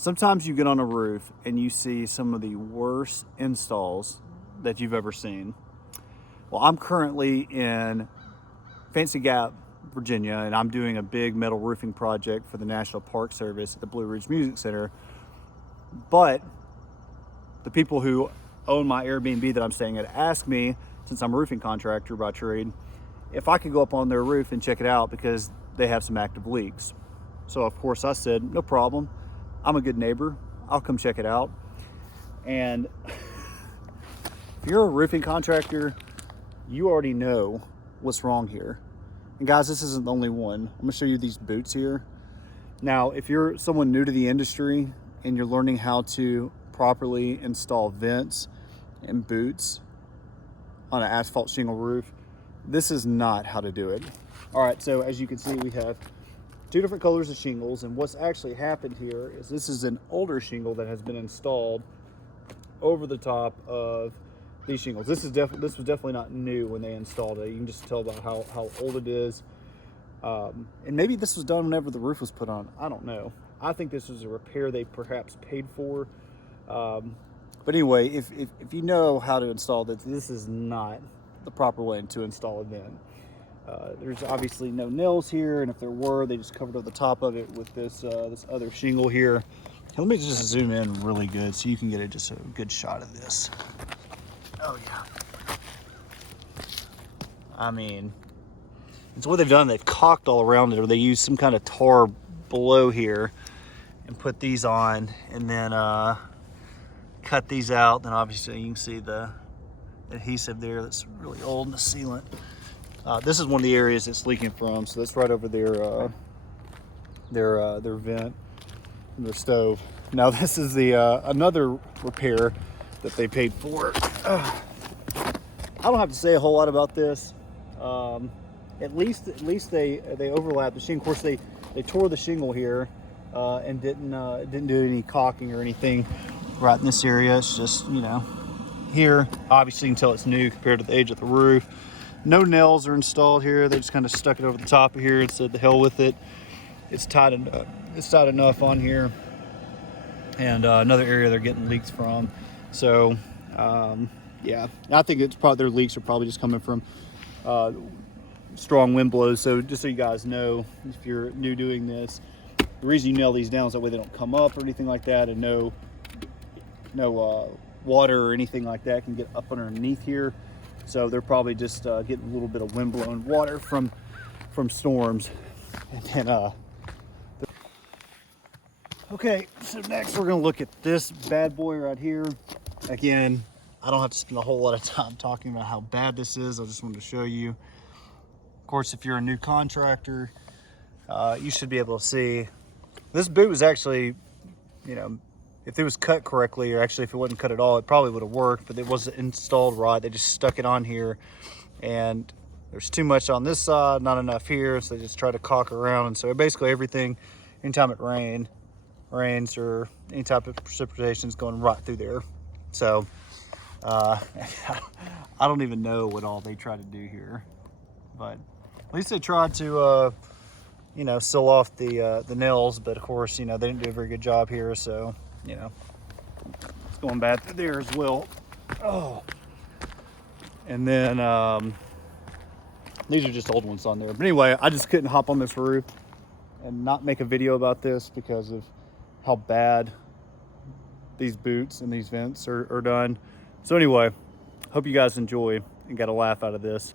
Sometimes you get on a roof and you see some of the worst installs that you've ever seen. Well, I'm currently in Fancy Gap, Virginia, and I'm doing a big metal roofing project for the National Park Service at the Blue Ridge Music Center. But the people who own my Airbnb that I'm staying at asked me, since I'm a roofing contractor by trade, if I could go up on their roof and check it out because they have some active leaks. So of course I said, no problem. I'm a good neighbor. I'll come check it out. And if you're a roofing contractor, you already know what's wrong here. And guys, this isn't the only one. I'm gonna show you these boots here. Now, if you're someone new to the industry and you're learning how to properly install vents and boots on an asphalt shingle roof, this is not how to do it. All right, so as you can see, we have two different colors of shingles, and what's actually happened here is this is an older shingle that has been installed over the top of these shingles. This was definitely not new when they installed it. You can just tell by how old it is. And maybe this was done whenever the roof was put on. I don't know. I think this was a repair they perhaps paid for. But anyway, if you know how to install this, this is not the proper way to install a vent. There's obviously no nails here, and if there were, they just covered up the top of it with this this other shingle here. Let me just zoom in really good so you can get just a good shot of this. Oh yeah. I mean, it's what they've done. They've caulked all around it, or they used some kind of tar below here and put these on, and then cut these out. Then obviously you can see the adhesive there that's really old in the sealant. This is one of the areas it's leaking from, so that's right over their vent, their stove. Now this is the another repair that they paid for. I don't have to say a whole lot about this. At least they overlapped the shingle. Of course, they tore the shingle here and didn't do any caulking or anything right in this area. It's just, you know, here obviously you can tell it's new compared to the age of the roof. No nails are installed here. They just kind of stuck it over the top of here and said the hell with it. It's tight enough on here. And another area they're getting leaks from. So yeah, I think it's probably their leaks are probably just coming from strong wind blows. So just so you guys know, if you're new doing this, the reason you nail these down is that way they don't come up or anything like that, and no water or anything like that can get up underneath here. So they're probably just getting a little bit of wind blown water from storms. And then okay, so next we're gonna look at this bad boy right here. Again, I don't have to spend a whole lot of time talking about how bad this is. I just wanted to show you. Of course, if you're a new contractor, you should be able to see. This boot was actually, you know, if it was cut correctly, or actually if it wasn't cut at all, it probably would have worked, but it wasn't installed right. They just stuck it on here, and there's too much on this side, not enough here, so they just try to caulk around. And so basically everything, anytime it rains or any type of precipitation is going right through there. So I don't even know what all they try to do here, but at least they tried to you know, seal off the nails. But of course, you know, they didn't do a very good job here, so you know, it's going bad through there as well. Oh, and then these are just old ones on there. But anyway, I just couldn't hop on this roof and not make a video about this because of how bad these boots and these vents are done. So anyway, hope you guys enjoy and got a laugh out of this.